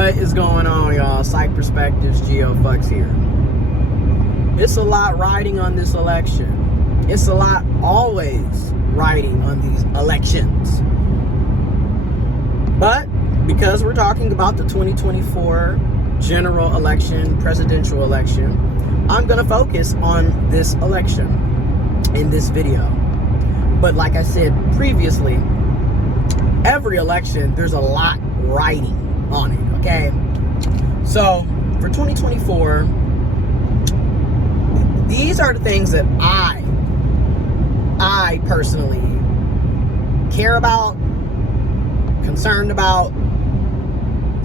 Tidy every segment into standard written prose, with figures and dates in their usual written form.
What is going on, y'all? Psych Perspectives, GeoFucks here. It's a lot riding on this election. It's a lot always riding on these elections. But because we're talking about the 2024 general election, presidential election, I'm going to focus on this election in this video. But like I said previously, every election, there's a lot riding on it, okay? So, for 2024, these are the things that I personally care about, concerned about,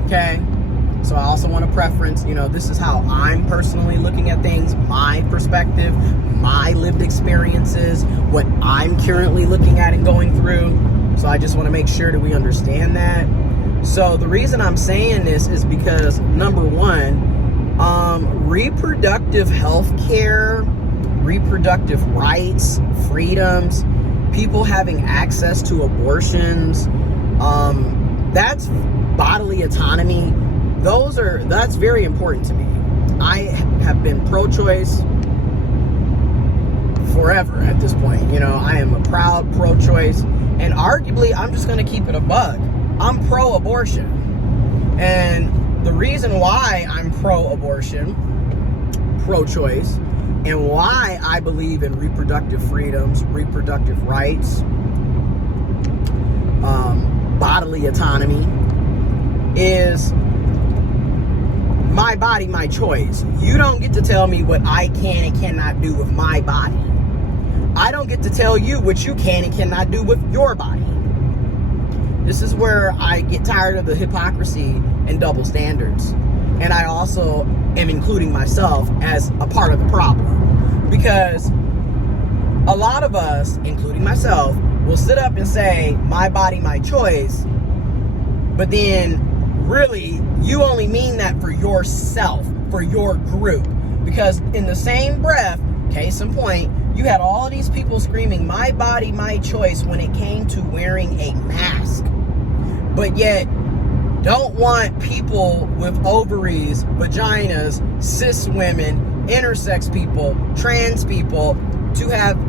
okay? So I also want to preference, this is how I'm personally looking at things, my perspective, my lived experiences, what I'm currently looking at and going through. So I just want to make sure that we understand that. So the reason I'm saying this is because, number one, reproductive health care, reproductive rights, freedoms, people having access to abortions, that's bodily autonomy. That's very important to me. I have been pro-choice forever at this point. I am a proud pro-choice, and arguably, I'm just going to keep it a buck. I'm pro-abortion. And the reason why I'm pro-abortion, pro-choice, and why I believe in reproductive freedoms, reproductive rights, bodily autonomy, is my body, my choice. You don't get to tell me what I can and cannot do with my body. I don't get to tell you what you can and cannot do with your body. This is where I get tired of the hypocrisy and double standards. And I also am including myself as a part of the problem. Because a lot of us, including myself, will sit up and say, my body, my choice. But then, really, you only mean that for yourself, for your group. Because in the same breath, case in point, you had all these people screaming, my body, my choice, when it came to wearing a mask. But yet, don't want people with ovaries, vaginas, cis women, intersex people, trans people to have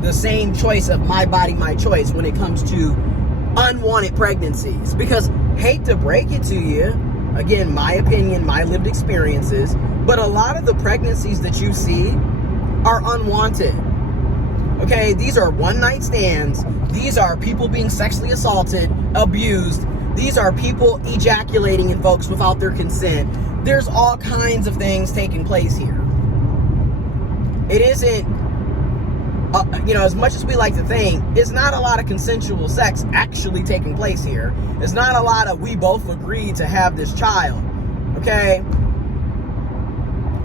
the same choice of my body, my choice when it comes to unwanted pregnancies. Because, hate to break it to you, again, my opinion, my lived experiences, but a lot of the pregnancies that you see are unwanted. Okay, these are one-night stands. These are people being sexually assaulted, abused. These are people ejaculating in folks without their consent. There's all kinds of things taking place here. It isn't, as much as we like to think, it's not a lot of consensual sex actually taking place here. It's not a lot of we both agreed to have this child. Okay?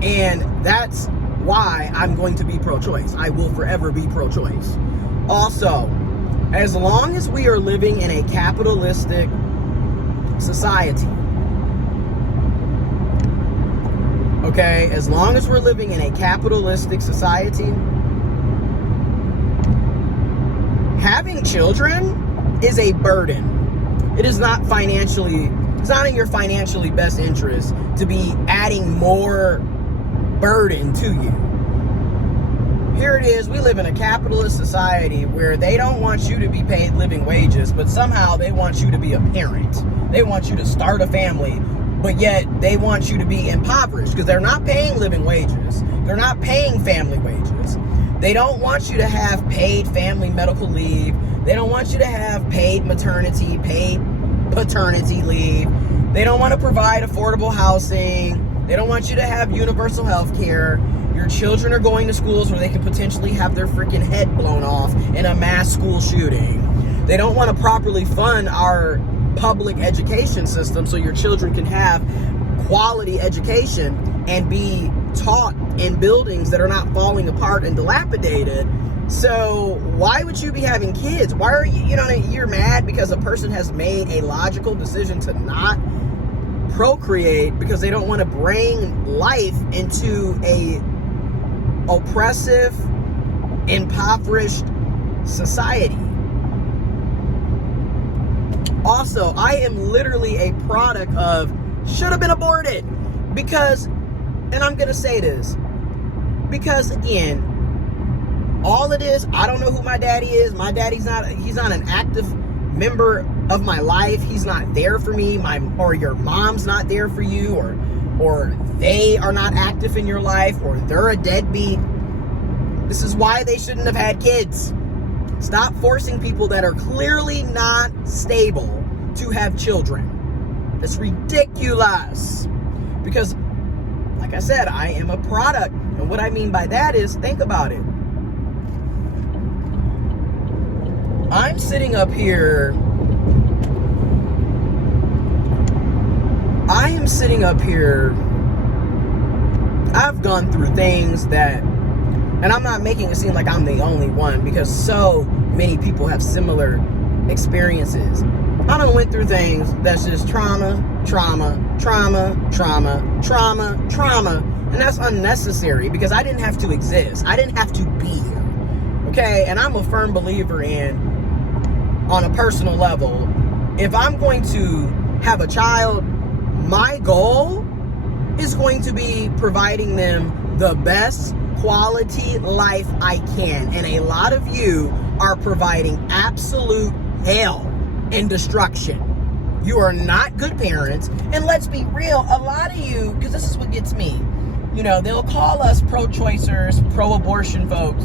And that's why I'm going to be pro-choice. I will forever be pro-choice. Also, as long as we are living in a capitalistic society, okay, as long as we're living in a capitalistic society, having children is a burden. It is not it's not in your financially best interest to be adding more burden to you. Here it is, we live in a capitalist society where they don't want you to be paid living wages, but somehow they want you to be a parent. They want you to start a family, but yet they want you to be impoverished because they're not paying living wages. They're not paying family wages. They don't want you to have paid family medical leave. They don't want you to have paid maternity, paid paternity leave. They don't want to provide affordable housing. They don't want you to have universal health care. Your children are going to schools where they can potentially have their freaking head blown off in a mass school shooting. They don't want to properly fund our public education system so your children can have quality education and be taught in buildings that are not falling apart and dilapidated. So why would you be having kids? Why are you're mad because a person has made a logical decision to not procreate because they don't want to bring life into a oppressive, impoverished society. Also, I am literally a product of should have been aborted. Because, and I'm going to say this, because again, all it is, I don't know who my daddy is. My daddy's he's not an active member of my life. He's not there for me. Or your mom's not there for you, or they are not active in your life, or they're a deadbeat. This is why they shouldn't have had kids. Stop forcing people that are clearly not stable to have children. That's ridiculous. Because, like I said, I am a product. And what I mean by that is, think about it. I'm sitting up here. I am sitting up here. I've gone through things that, and I'm not making it seem like I'm the only one, because so many people have similar experiences. I done went through things that's just trauma, and that's unnecessary, because I didn't have to exist. I didn't have to be here. Okay? And I'm a firm believer in, on a personal level, if I'm going to have a child, my goal is going to be providing them the best quality life I can. And a lot of you are providing absolute hell and destruction. You are not good parents. And let's be real, a lot of you, because this is what gets me, they'll call us pro-choicers, pro-abortion folks.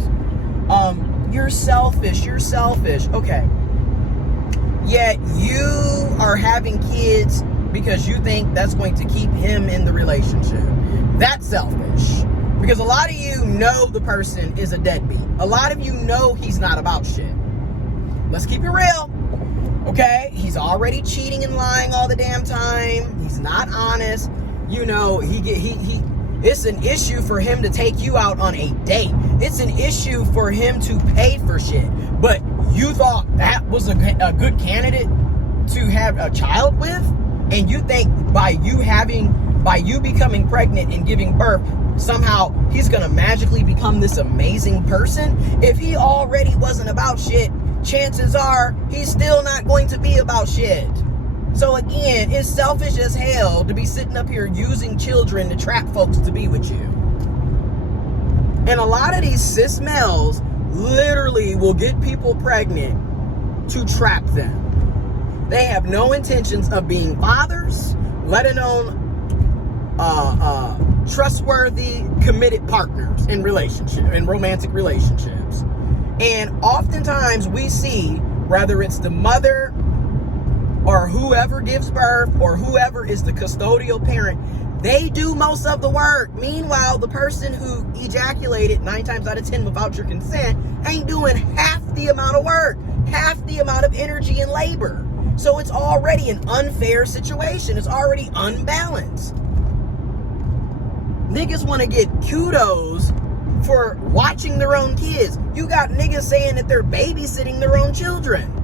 You're selfish. Okay. Yet you are having kids because you think that's going to keep him in the relationship. That's selfish. Because a lot of you know the person is a deadbeat. A lot of you know he's not about shit. Let's keep it real. Okay? He's already cheating and lying all the damn time. He's not honest. It's an issue for him to take you out on a date. It's an issue for him to pay for shit. But you thought that was a good candidate to have a child with? And you think by you becoming pregnant and giving birth, somehow he's gonna magically become this amazing person? If he already wasn't about shit, chances are he's still not going to be about shit. So again, it's selfish as hell to be sitting up here using children to trap folks to be with you. And a lot of these cis males literally will get people pregnant to trap them. They have no intentions of being fathers, let alone trustworthy, committed partners in romantic relationships. And oftentimes we see, whether it's the mother or whoever gives birth or whoever is the custodial parent, they do most of the work. Meanwhile, the person who ejaculated 9 times out of 10 without your consent ain't doing half the amount of work, half the amount of energy and labor. So it's already an unfair situation. It's already unbalanced. Niggas want to get kudos for watching their own kids. You got niggas saying that they're babysitting their own children.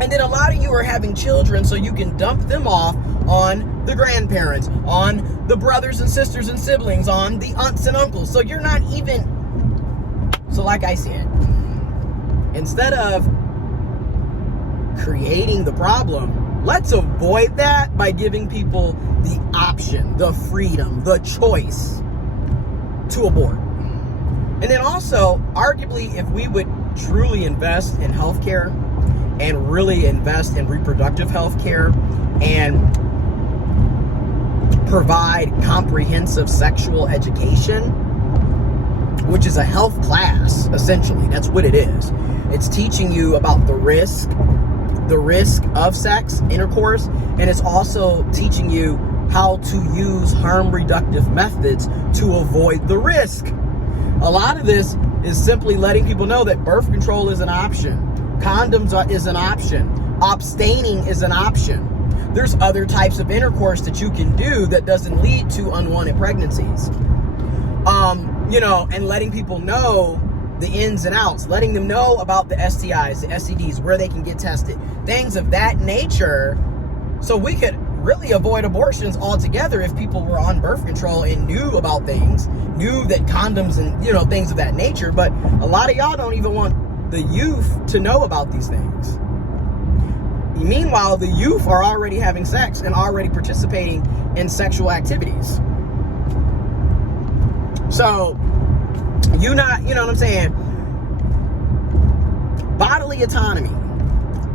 And then a lot of you are having children so you can dump them off on the grandparents, on the brothers and sisters and siblings, on the aunts and uncles. So you're not even... So like I said, instead of creating the problem, let's avoid that by giving people the option, the freedom, the choice to abort. And then also, arguably, if we would truly invest in healthcare and really invest in reproductive healthcare and provide comprehensive sexual education, which is a health class, essentially. That's what it is. It's teaching you about the risk of sex, intercourse, and it's also teaching you how to use harm reductive methods to avoid the risk. A lot of this is simply letting people know that birth control is an option. Condoms is an option. Abstaining is an option. There's other types of intercourse that you can do that doesn't lead to unwanted pregnancies. And letting people know the ins and outs, letting them know about the STIs, the STDs, where they can get tested, things of that nature. So we could really avoid abortions altogether if people were on birth control and knew about things, knew that condoms and, things of that nature. But a lot of y'all don't even want the youth to know about these things. Meanwhile, the youth are already having sex and already participating in sexual activities. So, you know what I'm saying? Bodily autonomy.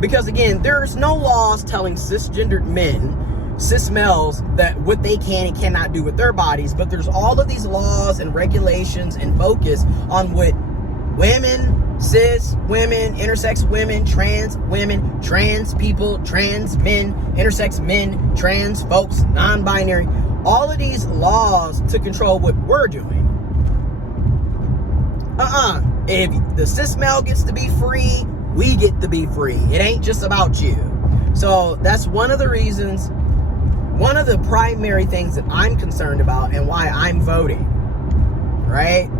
Because again, there's no laws telling cisgendered men, cis males, that what they can and cannot do with their bodies, but there's all of these laws and regulations and focus on what women, cis women, intersex women, trans people, trans men, intersex men, trans folks, non-binary, all of these laws to control what we're doing. If the cis male gets to be free, we get to be free. It ain't just about you. So that's one of the reasons, one of the primary things that I'm concerned about and why I'm voting, right?